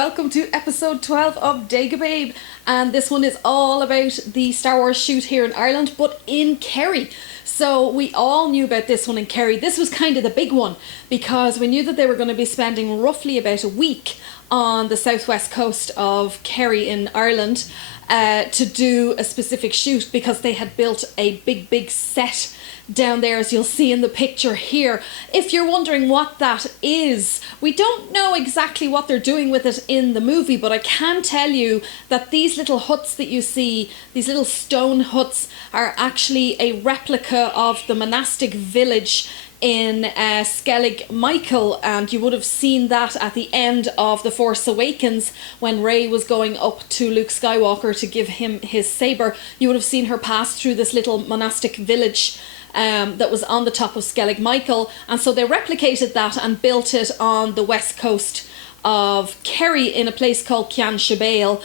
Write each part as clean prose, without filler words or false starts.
welcome to episode 12 of Dagababe. And this one is all about the Star Wars shoot here in Ireland, but in Kerry. So we all knew about this one in Kerry. This was kind of the big one because we knew that they were going to be spending roughly about a week on the southwest coast of Kerry in Ireland to do a specific shoot because they had built a big set down there, as you'll see in the picture here. If you're wondering what that is, we don't know exactly what they're doing with it in the movie, but I can tell you that these little huts that you see, these little stone huts, are actually a replica of the monastic village in Skellig Michael, and you would have seen that at the end of The Force Awakens when Rey was going up to Luke Skywalker to give him his saber. You would have seen her pass through this little monastic village that was on the top of Skellig Michael, and so they replicated that and built it on the west coast of Kerry in a place called Cian Shabale,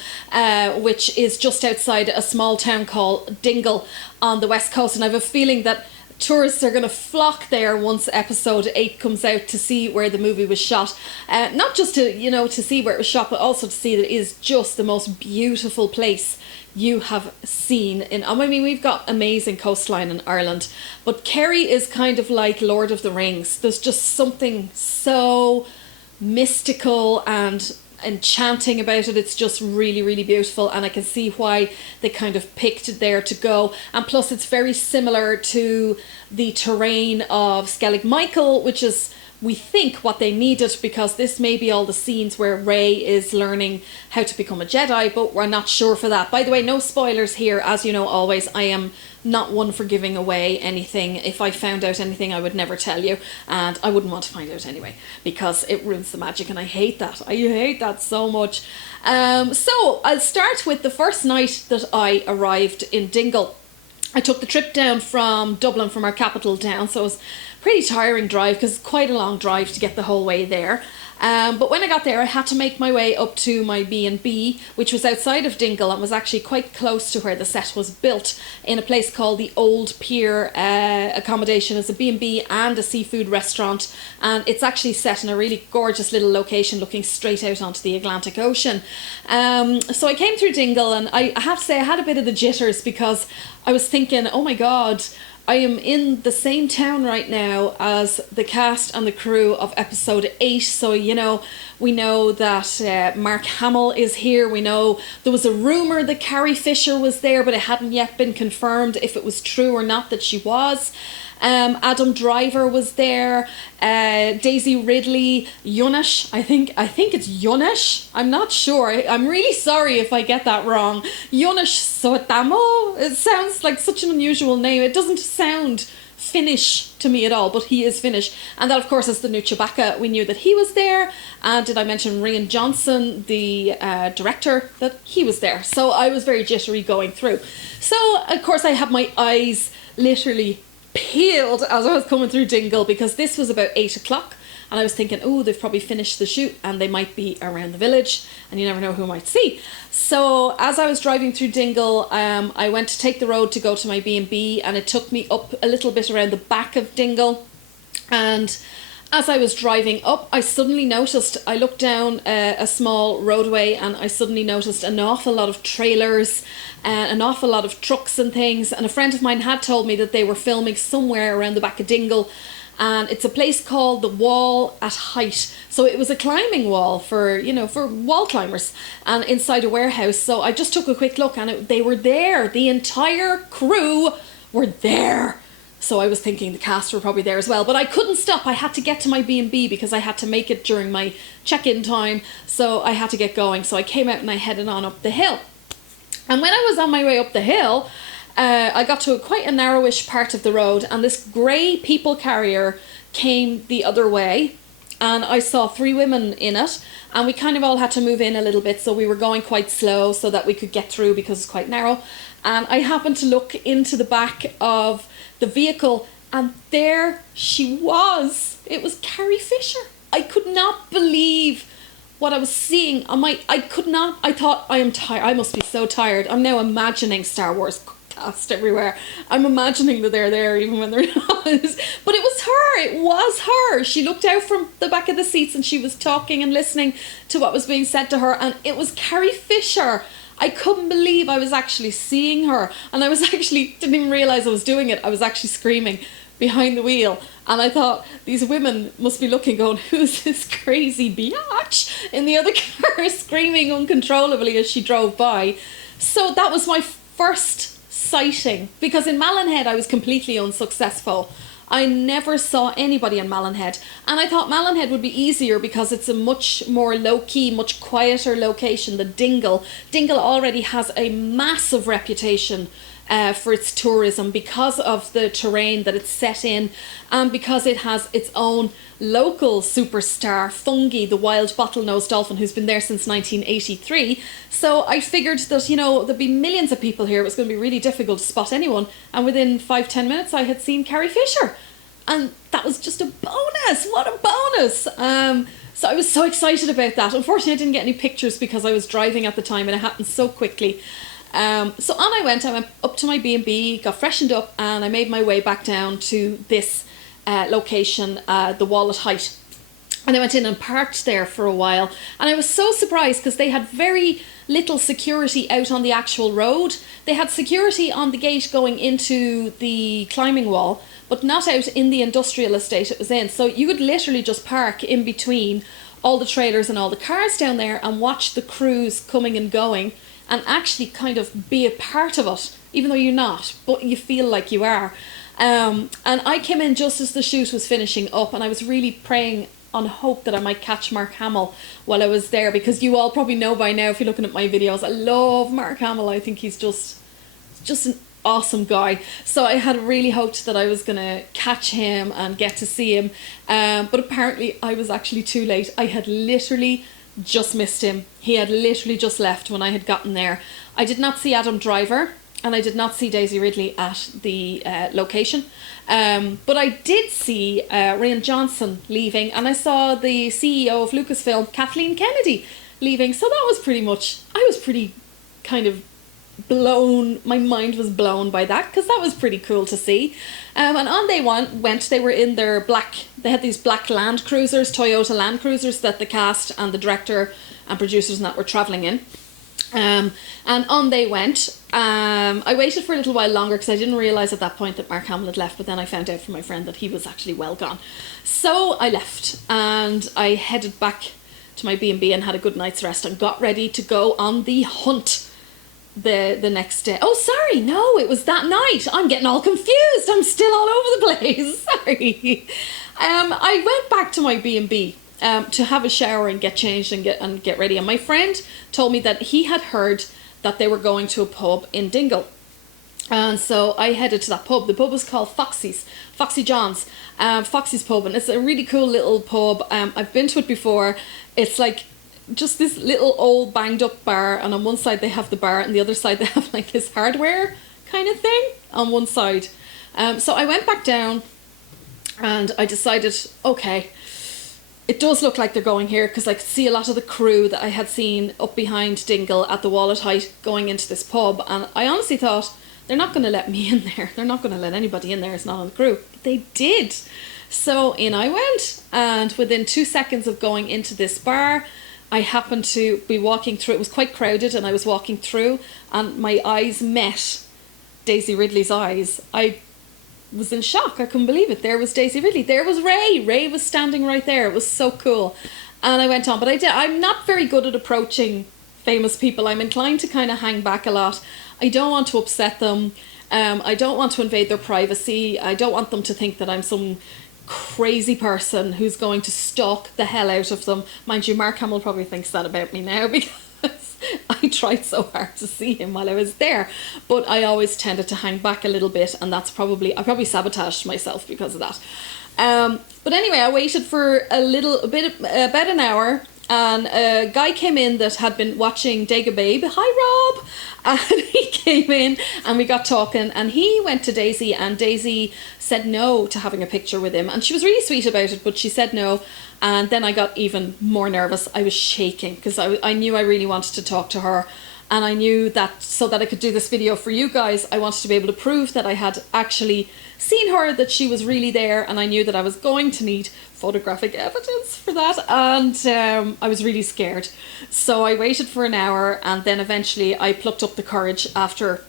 which is just outside a small town called Dingle on the west coast. And I have a feeling that tourists are going to flock there once episode 8 comes out to see where the movie was shot, not just to see where it was shot, but also to see that it is just the most beautiful place you have seen we've got amazing coastline in Ireland, but Kerry is kind of like Lord of the Rings. There's just something so mystical and enchanting about it. It's just really beautiful, and I can see why they kind of picked it there to go. And plus it's very similar to the terrain of Skellig Michael, which is, we think, what they needed, because this may be all the scenes where Rey is learning how to become a Jedi, but we're not sure for that. By the way, no spoilers here, as you know. Always, I am not one for giving away anything. If I found out anything, I would never tell you, and I wouldn't want to find out anyway, because it ruins the magic, and I hate that. I hate that so much. So I'll start with the first night that I arrived in Dingle. I took the trip down from Dublin, from our capital town, so it was a pretty tiring drive because it's quite a long drive to get the whole way there. But when I got there, I had to make my way up to my B&B, which was outside of Dingle and was actually quite close to where the set was built, in a place called the Old Pier accommodation. As a B&B and a seafood restaurant, and it's actually set in a really gorgeous little location looking straight out onto the Atlantic Ocean. So I came through Dingle, and I have to say I had a bit of the jitters because I was thinking, oh my God, I am in the same town right now as the cast and the crew of episode 8. So, we know that Mark Hamill is here. We know there was a rumour that Carrie Fisher was there, but it hadn't yet been confirmed if it was true or not that she was. Adam Driver was there, Daisy Ridley, Yunesh, I think it's Yunesh, I'm not sure, I'm really sorry if I get that wrong, Yunesh Sotamo. It sounds like such an unusual name. It doesn't sound Finnish to me at all, but he is Finnish. And that, of course, is the new Chewbacca. We knew that he was there. And did I mention Rian Johnson, the director, that he was there? So I was very jittery going through. So, of course, I had my eyes literally peeled as I was coming through Dingle, because this was about 8 o'clock, and I was thinking, oh, they've probably finished the shoot and they might be around the village, and you never know who I might see. So as I was driving through Dingle, I went to take the road to go to my B&B, and it took me up a little bit around the back of Dingle. And as I was driving up, I suddenly noticed, I looked down a small roadway, and I suddenly noticed an awful lot of trailers and an awful lot of trucks and things. And a friend of mine had told me that they were filming somewhere around the back of Dingle, and it's a place called the Wall at Height. So it was a climbing wall for wall climbers, and inside a warehouse. So I just took a quick look, and they were there. The entire crew were there. So I was thinking the cast were probably there as well, but I couldn't stop. I had to get to my B&B because I had to make it during my check-in time, so I had to get going. So I came out and I headed on up the hill. And when I was on my way up the hill, I got to quite a narrowish part of the road, and this grey people carrier came the other way, and I saw 3 women in it, and we kind of all had to move in a little bit, so we were going quite slow so that we could get through because it's quite narrow. And I happened to look into the back of the vehicle, and there she was. It was Carrie Fisher. I could not believe what I was seeing. I thought, I am tired. I must be so tired. I'm now imagining Star Wars cast everywhere. I'm imagining that they're there even when they're not. But it was her. It was her. She looked out from the back of the seats and she was talking and listening to what was being said to her. And it was Carrie Fisher. I couldn't believe I was actually seeing her. And I was actually, didn't even realise I was doing it. I was actually screaming behind the wheel. And I thought, these women must be looking going, who's this crazy biatch in the other car screaming uncontrollably as she drove by. So that was my first sighting, because in Mallinhead I was completely unsuccessful. I never saw anybody in Mallinhead, and I thought Mallinhead would be easier because it's a much more low-key, much quieter location than Dingle. Dingle already has a massive reputation for its tourism because of the terrain that it's set in, and because it has its own local superstar, Fungi, the wild bottlenose dolphin, who's been there since 1983. So I figured that, you know, there'd be millions of people here. It was going to be really difficult to spot anyone. And within 5-10 minutes, I had seen Carrie Fisher. And that was just a bonus. What a bonus. So I was so excited about that. Unfortunately, I didn't get any pictures because I was driving at the time and it happened so quickly. So on I went up to my B&B, got freshened up, and I made my way back down to this location, the wall at height. And I went in and parked there for a while. And I was so surprised because they had very little security out on the actual road. They had security on the gate going into the climbing wall, but not out in the industrial estate it was in. So you could literally just park in between all the trailers and all the cars down there and watch the crews coming and going, and actually kind of be a part of it, even though you're not, but you feel like you are. And I came in just as the shoot was finishing up, and I was really praying on hope that I might catch Mark Hamill while I was there, because you all probably know by now if you're looking at my videos, I love Mark Hamill. I think he's just an awesome guy. So I had really hoped that I was going to catch him and get to see him, but apparently I was actually too late. I had literally just missed him. He had literally just left when I had gotten there. I did not see Adam Driver, and I did not see Daisy Ridley at the location. But I did see Rian Johnson leaving, and I saw the CEO of Lucasfilm, Kathleen Kennedy, leaving. So that was pretty much, I was pretty kind of blown, my mind was blown by that, because that was pretty cool to see. And on they went, they were in their they had these black Land Cruisers, Toyota Land Cruisers, that the cast and the director and producers and that were travelling in. And on they went. I waited for a little while longer because I didn't realise at that point that Mark Hamill had left, but then I found out from my friend that he was actually well gone. So I left and I headed back to my B&B and had a good night's rest and got ready to go on the hunt the next day. Oh, sorry, no, it was that night. I'm getting all confused. I'm still all over the place. Sorry. I went back to my B&B to have a shower and get changed and get ready. And my friend told me that he had heard that they were going to a pub in Dingle. And so I headed to that pub. The pub was called Foxy John's, Foxy's Pub. And it's a really cool little pub. I've been to it before. It's like just this little old banged up bar, and on one side they have the bar and the other side they have like this hardware kind of thing on one side. So I went back down and I decided, okay, it does look like they're going here, because I could see a lot of the crew that I had seen up behind Dingle at the wall at height going into this pub, and I honestly thought, they're not going to let me in there. They're not going to let anybody in there. It's not on the crew. But they did. So in I went, and within 2 seconds of going into this bar, I happened to be walking through. It was quite crowded, and I was walking through, and my eyes met Daisy Ridley's eyes. I was in shock. I couldn't believe it. There was Daisy Ridley. There was Ray. Ray was standing right there. It was so cool. And I went on, but I'm not very good at approaching famous people. I'm inclined to kind of hang back a lot. I don't want to upset them. I don't want to invade their privacy. I don't want them to think that I'm some crazy person who's going to stalk the hell out of them. Mind you, Mark Hamill probably thinks that about me now, because I tried so hard to see him while I was there. But I always tended to hang back a little bit, and I probably sabotaged myself because of that. But anyway, I waited for about an hour, and a guy came in that had been watching Dega Babe. Hi, Rob! And he came in and we got talking, and he went to Daisy, and Daisy said no to having a picture with him, and she was really sweet about it, but she said no. And then I got even more nervous. I was shaking because I knew I really wanted to talk to her. And I knew that so that I could do this video for you guys, I wanted to be able to prove that I had actually seen her, that she was really there, and I knew that I was going to need photographic evidence for that, and I was really scared. So I waited for an hour, and then eventually I plucked up the courage after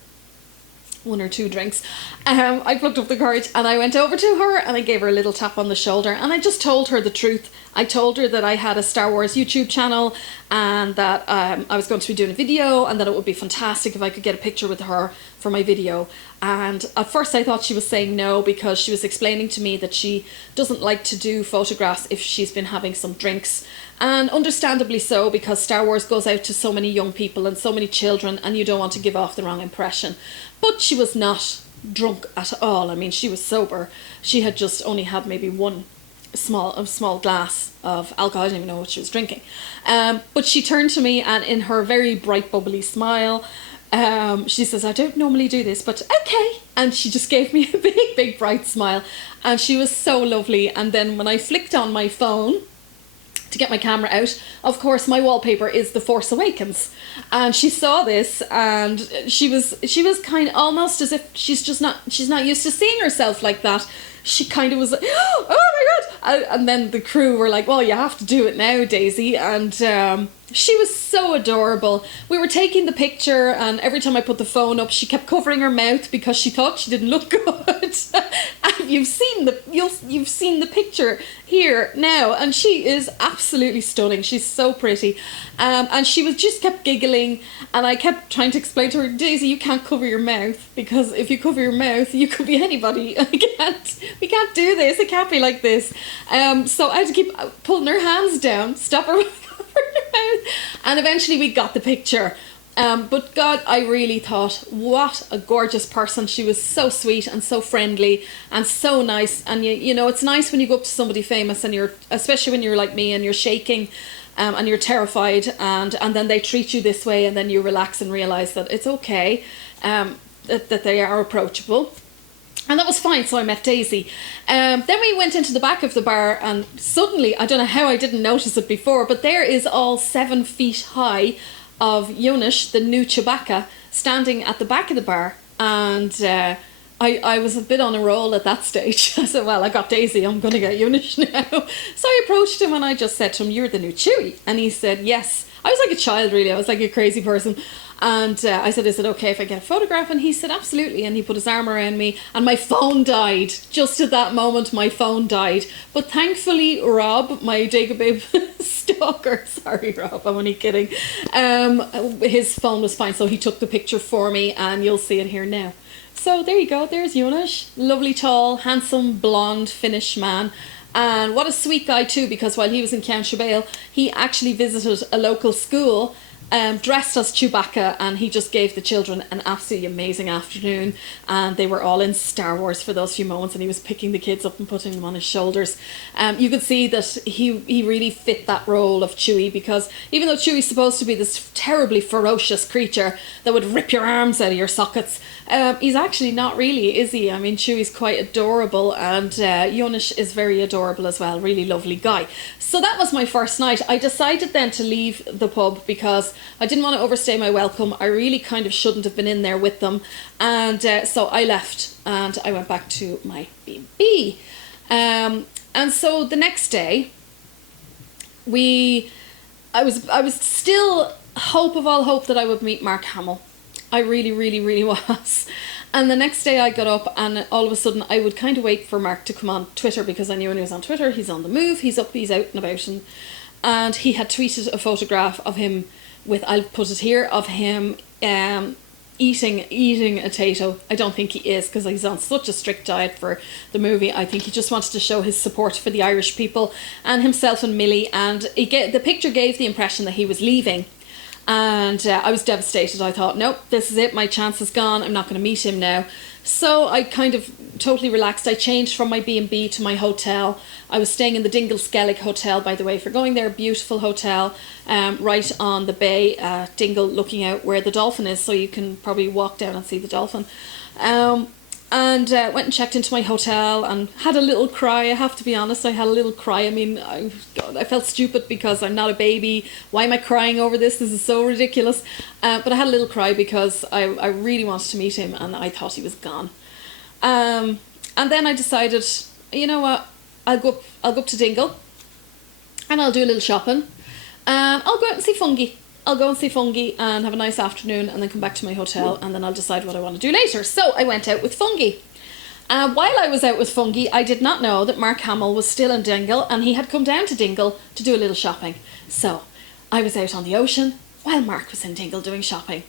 1 or 2 drinks. I plucked up the courage and I went over to her and I gave her a little tap on the shoulder, and I just told her the truth. I told her that I had a Star Wars YouTube channel, and that I was going to be doing a video, and that it would be fantastic if I could get a picture with her for my video. And at first I thought she was saying no, because she was explaining to me that she doesn't like to do photographs if she's been having some drinks. And understandably so, because Star Wars goes out to so many young people and so many children, and you don't want to give off the wrong impression. But she was not drunk at all. I mean, she was sober. She had just only had maybe one small glass of alcohol. I didn't even know what she was drinking. But she turned to me, and in her very bright bubbly smile, she says, "I don't normally do this, but okay." And she just gave me a big bright smile, and she was so lovely. And then when I flicked on my phone to get my camera out, of course my wallpaper is The Force Awakens, and she saw this, and she was kind of almost as if she's not used to seeing herself like that. She kind of was like, "Oh my God." And then the crew were like, "Well, you have to do it now, Daisy." And she was so adorable. We were taking the picture, and every time I put the phone up, she kept covering her mouth because she thought she didn't look good. And you've seen the picture here now, and she is absolutely stunning. She's so pretty, and she was just kept giggling, and I kept trying to explain to her, "Daisy, you can't cover your mouth, because if you cover your mouth, you could be anybody. We can't do this. It can't be like this." So I had to keep pulling her hands down, stop her. And eventually we got the picture. But God, I really thought, what a gorgeous person. She was so sweet and so friendly and so nice. And you know, it's nice when you go up to somebody famous, and especially when you're like me and you're shaking, and you're terrified, and then they treat you this way, and then you relax and realize that it's okay, that they are approachable. And that was fine, so I met Daisy. Then we went into the back of the bar, and suddenly, I don't know how I didn't notice it before, but there is all 7 feet high of Younish, the new Chewbacca, standing at the back of the bar. And I was a bit on a roll at that stage. I said, well, I got Daisy, I'm going to get Younish now. So I approached him and I just said to him, "You're the new Chewie." And he said, yes. I was like a child, really. I was like a crazy person. And I said, "Is it okay if I get a photograph?" And he said, "Absolutely." And he put his arm around me, and my phone died. Just at that moment, my phone died. But thankfully, Rob, my Dagobah stalker, sorry Rob, I'm only kidding, his phone was fine, so he took the picture for me, and you'll see it here now. So there you go, there's Younish. Lovely, tall, handsome, blonde Finnish man. And what a sweet guy too, because while he was in Counterbale, he actually visited a local school, dressed as Chewbacca, and he just gave the children an absolutely amazing afternoon, and they were all in Star Wars for those few moments, and he was picking the kids up and putting them on his shoulders. You could see that he really fit that role of Chewie, because even though Chewie's supposed to be this terribly ferocious creature that would rip your arms out of your sockets, he's actually not really, is he? I mean, Chewie's quite adorable, and Younish is very adorable as well, really lovely guy. So that was my first night. I decided then to leave the pub because I didn't want to overstay my welcome. I really kind of shouldn't have been in there with them, and so I left and I went back to my B&B. And so the next day, I was still hope of all hope that I would meet Mark Hamill. I really was. And the next day I got up, and all of a sudden I would kind of wait for Mark to come on Twitter, because I knew when he was on Twitter, he's on the move, he's up, he's out and about, and he had tweeted a photograph of him with, I'll put it here, of him eating a tato. I don't think he is, because he's on such a strict diet for the movie. I think he just wanted to show his support for the Irish people and himself and Millie, and the picture gave the impression that he was leaving. And I was devastated. I thought, nope, this is it, my chance is gone, I'm not going to meet him now. So I kind of totally relaxed. I changed from my B&B to my hotel. I was staying in the Dingle Skellig Hotel, by the way. If you're going there, beautiful hotel, right on the bay, Dingle, looking out where the dolphin is, so you can probably walk down and see the dolphin. And went and checked into my hotel and had a little cry. I have to be honest, I had a little cry. I mean, God, I felt stupid because I'm not a baby. Why am I crying over this? This is so ridiculous. But I had a little cry because I really wanted to meet him and I thought he was gone. And then I decided, you know what, I'll go up to Dingle and I'll do a little shopping. I'll go out and see Fungi. I'll go and see Fungi and have a nice afternoon and then come back to my hotel and then I'll decide what I want to do later. So I went out with Fungi. While I was out with Fungi, I did not know that Mark Hamill was still in Dingle and he had come down to Dingle to do a little shopping. So I was out on the ocean while Mark was in Dingle doing shopping.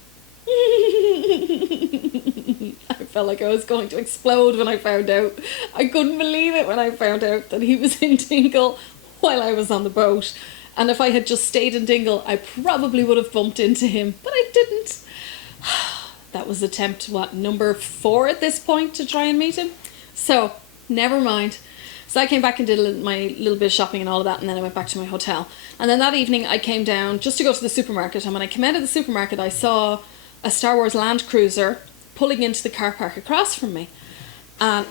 I felt like I was going to explode when I found out. I couldn't believe it when I found out that he was in Dingle while I was on the boat. And if I had just stayed in Dingle, I probably would have bumped into him, but I didn't. That was attempt, number 4 at this point to try and meet him? So, never mind. So I came back and did my little bit of shopping and all of that, and then I went back to my hotel. And then that evening I came down just to go to the supermarket, and when I came out of the supermarket I saw a Star Wars Land Cruiser pulling into the car park across from me. And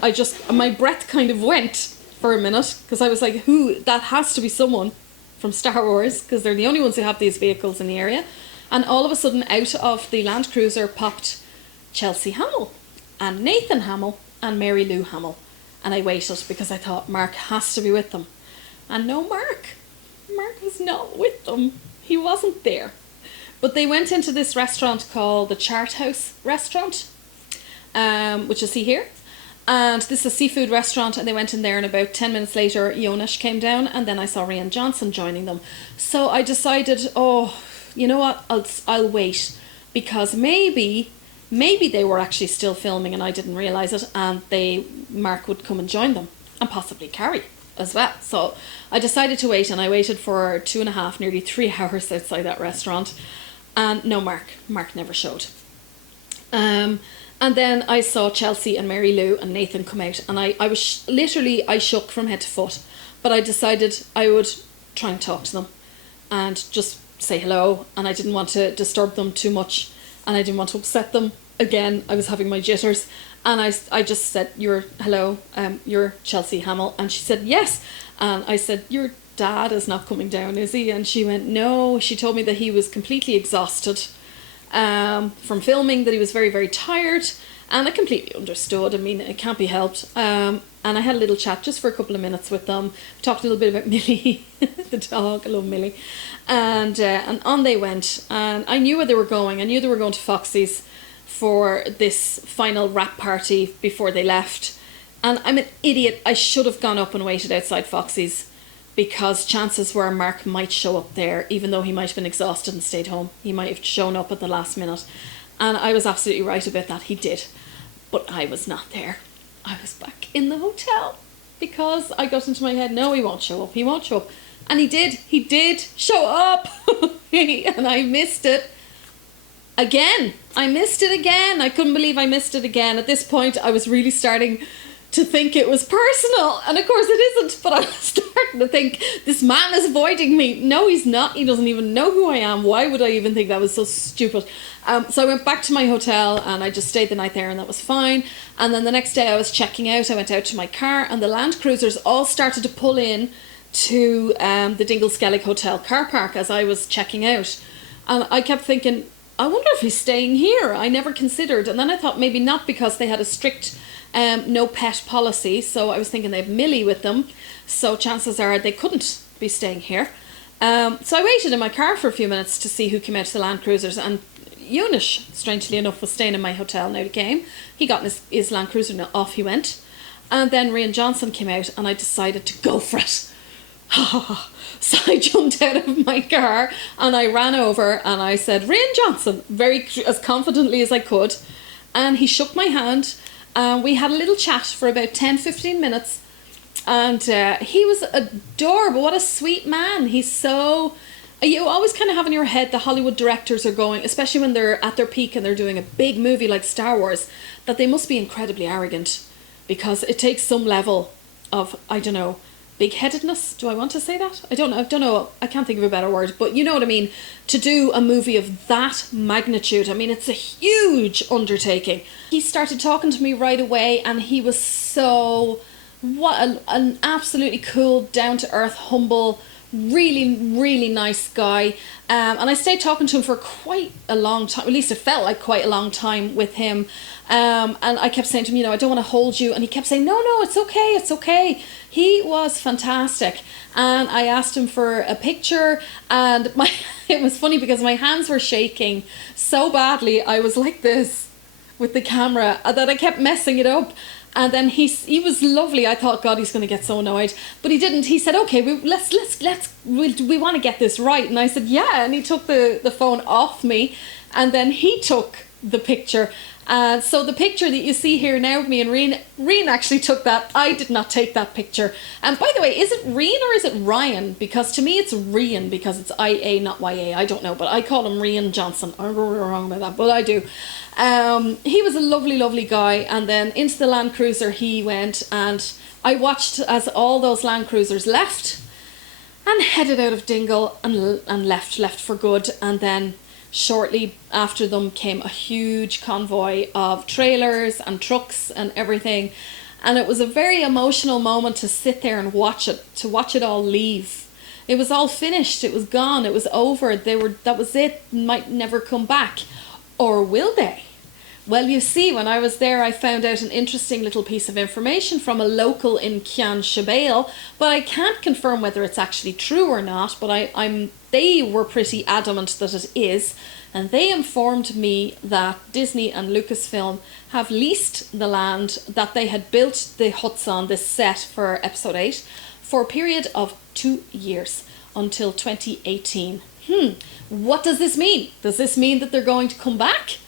my breath kind of went for a minute, because I was like, that has to be someone from Star Wars, because they're the only ones who have these vehicles in the area. And all of a sudden out of the Land Cruiser popped Chelsea Hamill and Nathan Hamill and Mary Lou Hamill. And I waited because I thought Mark has to be with them. And no, Mark was not with them. He wasn't there. But they went into this restaurant called the Chart House restaurant, which you see here. And this is a seafood restaurant, and they went in there, and about 10 minutes later Jonas came down, and then I saw Rian Johnson joining them. So I decided, you know what, I'll wait, because maybe they were actually still filming and I didn't realise it, and Mark would come and join them, and possibly Kerry as well. So I decided to wait, and I waited for 2.5, nearly 3 hours outside that restaurant, and no, Mark never showed. And then I saw Chelsea and Mary Lou and Nathan come out, and I was I shook from head to foot, but I decided I would try and talk to them and just say hello, and I didn't want to disturb them too much, and I didn't want to upset them again. I was having my jitters, and I just said, you're Chelsea Hamill, and she said yes, and I said, your dad is not coming down, is he? And she went, no. She told me that he was completely exhausted from filming, that he was very, very tired, and I completely understood. I mean, it can't be helped. And I had a little chat just for a couple of minutes with them. We talked a little bit about Millie, the dog. I love Millie. And on they went. And I knew where they were going. I knew they were going to Foxy's for this final wrap party before they left. And I'm an idiot. I should have gone up and waited outside Foxy's, because chances were Mark might show up there, even though he might have been exhausted and stayed home. He might have shown up at the last minute. And I was absolutely right about that. He did. But I was not there. I was back in the hotel, because I got into my head, no, he won't show up. He won't show up. And he did. He did show up. And I missed it again. I missed it again. I couldn't believe I missed it again. At this point, I was really starting to think it was personal, and of course it isn't, but I was starting to think, this man is avoiding me. No, he's not. He doesn't even know who I am. Why would I even think that was so stupid? So I went back to my hotel and I just stayed the night there, and that was fine. And then the next day I was checking out. I went out to my car, and the Land Cruisers all started to pull in to the Dingle Skellig Hotel car park as I was checking out, and I kept thinking, I wonder if he's staying here. I never considered. And then I thought maybe not, because they had a strict no pet policy. So I was thinking they have Millie with them, so chances are they couldn't be staying here. So I waited in my car for a few minutes to see who came out to the Land Cruisers, and Eunice, strangely enough, was staying in my hotel. Now he came, he got in his Land Cruiser, and off he went. And then Rian Johnson came out, and I decided to go for it. So I jumped out of my car and I ran over and I said, Rian Johnson, as confidently as I could, and he shook my hand, and we had a little chat for about 10-15 minutes, and he was adorable. What a sweet man. He's so, you always kind of have in your head the Hollywood directors are going, especially when they're at their peak and they're doing a big movie like Star Wars, that they must be incredibly arrogant, because it takes some level of, I don't know, big-headedness. Do I want to say that? I don't know. I can't think of a better word, but you know what I mean. To do a movie of that magnitude, I mean, it's a huge undertaking. He started talking to me right away, and he was so, an absolutely cool, down-to-earth, humble, really, really nice guy. And I stayed talking to him for quite a long time. At least it felt like quite a long time with him. And I kept saying to him, I don't want to hold you. And he kept saying, no, it's okay, it's okay. He was fantastic. And I asked him for a picture, and it was funny because my hands were shaking so badly. I was like this with the camera that I kept messing it up. And then he was lovely. I thought, God, he's going to get so annoyed, but he didn't. He said, "Okay, we want to get this right." And I said, "Yeah." And he took the phone off me, and then he took the picture. And so the picture that you see here now of me and Reen actually took that. I did not take that picture. And by the way, is it Reen or is it Ryan? Because to me it's Ryan because it's IA, not YA. I don't know, but I call him Ryan Johnson. I'm wrong about that, but I do. He was a lovely, lovely guy. And then into the Land Cruiser he went, and I watched as all those Land Cruisers left and headed out of Dingle and left for good. And then shortly after them came a huge convoy of trailers and trucks and everything. And it was a very emotional moment to sit there and watch it all leave. It was all finished. It was gone. It was over. That was it. Might never come back. Or will they? Well, you see, when I was there, I found out an interesting little piece of information from a local in Cian Shabale, but I can't confirm whether it's actually true or not, but they were pretty adamant that it is, and they informed me that Disney and Lucasfilm have leased the land that they had built the huts on, this set for episode 8, for a period of 2 years, until 2018. What does this mean? Does this mean that they're going to come back?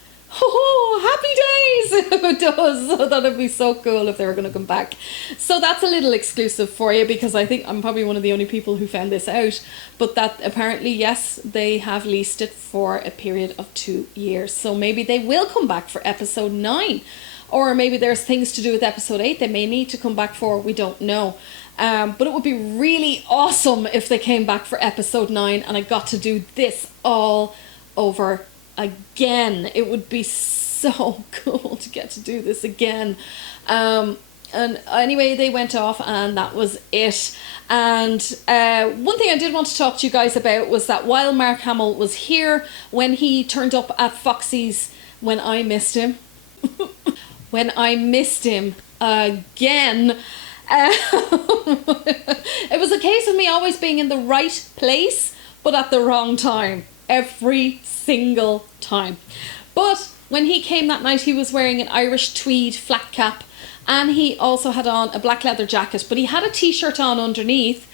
Oh, happy days! It does. That'd be so cool if they were going to come back. So that's a little exclusive for you, because I think I'm probably one of the only people who found this out. But that apparently, yes, they have leased it for a period of 2 years. So maybe they will come back for episode 9. Or maybe there's things to do with episode 8 they may need to come back for. We don't know. But it would be really awesome if they came back for episode 9 and I got to do this all over again. It would be so cool to get to do this again. And anyway, they went off and that was it. And one thing I did want to talk to you guys about was that while Mark Hamill was here, when he turned up at Foxy's, when I missed him again, it was a case of me always being in the right place but at the wrong time every single time. But when he came that night, he was wearing an Irish tweed flat cap, and he also had on a black leather jacket, but he had a t-shirt on underneath,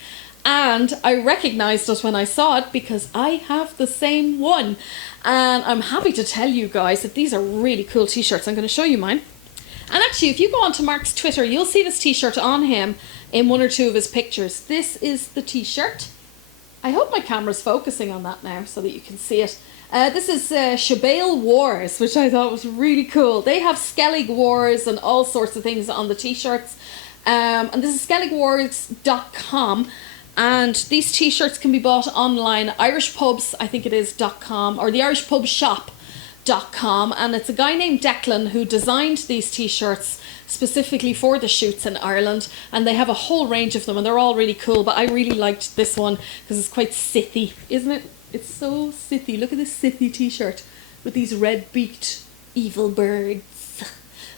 and I recognised it when I saw it because I have the same one. And I'm happy to tell you guys that these are really cool t-shirts. I'm going to show you mine. And actually, if you go onto Mark's Twitter, you'll see this t-shirt on him in one or two of his pictures. This is the t-shirt. I hope my camera's focusing on that now so that you can see it. This is Shabale Wars, which I thought was really cool. They have Skellig Wars and all sorts of things on the t-shirts. And this is skelligwars.com. And these t-shirts can be bought online. Irish Pubs, I think it is, .com, or the Irish Pub Shop.com. And it's a guy named Declan who designed these t-shirts specifically for the shoots in Ireland, and they have a whole range of them and they're all really cool, but I really liked this one because it's quite Sithy, isn't it? It's so Sithy. Look at this Sithy t-shirt with these red-beaked evil birds.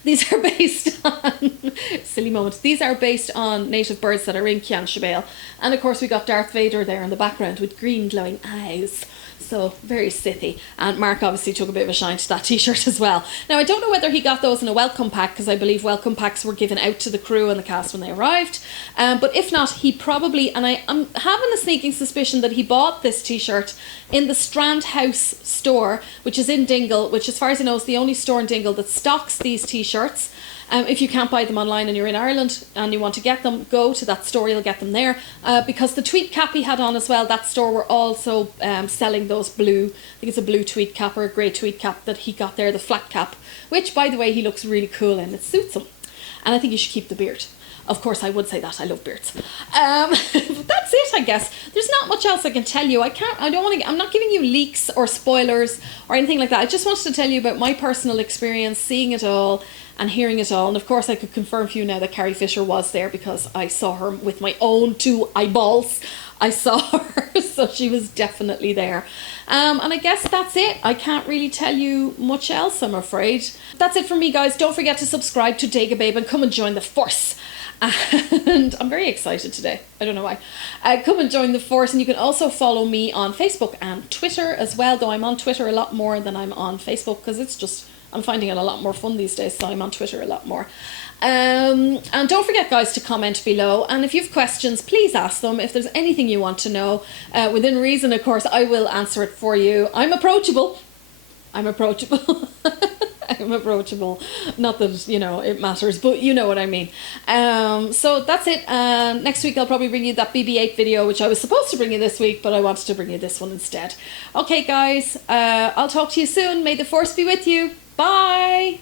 These are based on silly moment. These are based on native birds that are in Cian Shabale, and of course we got Darth Vader there in the background with green glowing eyes. So very Sithy. And Mark obviously took a bit of a shine to that t-shirt as well. Now I don't know whether he got those in a welcome pack, because I believe welcome packs were given out to the crew and the cast when they arrived. But if not, he probably, and I'm having a sneaking suspicion that he bought this t-shirt in the Strand House store, which is in Dingle, which as far as I know is the only store in Dingle that stocks these t-shirts. If you can't buy them online and you're in Ireland and you want to get them, go to that store, you'll get them there. Because the tweed cap he had on as well, that store were also selling those blue, I think it's a blue tweed cap or a grey tweed cap that he got there, the flat cap, which by the way he looks really cool in. It suits him. And I think you should keep the beard. Of course, I would say that. I love beards. But that's it, I guess. There's not much else I can tell you. I'm not giving you leaks or spoilers or anything like that. I just wanted to tell you about my personal experience, seeing it all and hearing it all. And of course, I could confirm for you now that Carrie Fisher was there because I saw her with my own 2 eyeballs. I saw her, so she was definitely there. And I guess that's it. I can't really tell you much else, I'm afraid. That's it from me, guys. Don't forget to subscribe to Dagababe and come and join the force. And I'm very excited today. I don't know why. Come and join the force, and you can also follow me on Facebook and Twitter as well, though I'm on Twitter a lot more than I'm on Facebook because it's just, I'm finding it a lot more fun these days, so I'm on Twitter a lot more. And don't forget, guys, to comment below, and if you have questions, please ask them. If there's anything you want to know, within reason, of course, I will answer it for you. I'm approachable. I'm approachable. Not that, you know, it matters, but you know what I mean. So that's it. Next week I'll probably bring you that BB-8 video, which I was supposed to bring you this week, but I wanted to bring you this one instead. Okay, guys, I'll talk to you soon. May the force be with you. Bye.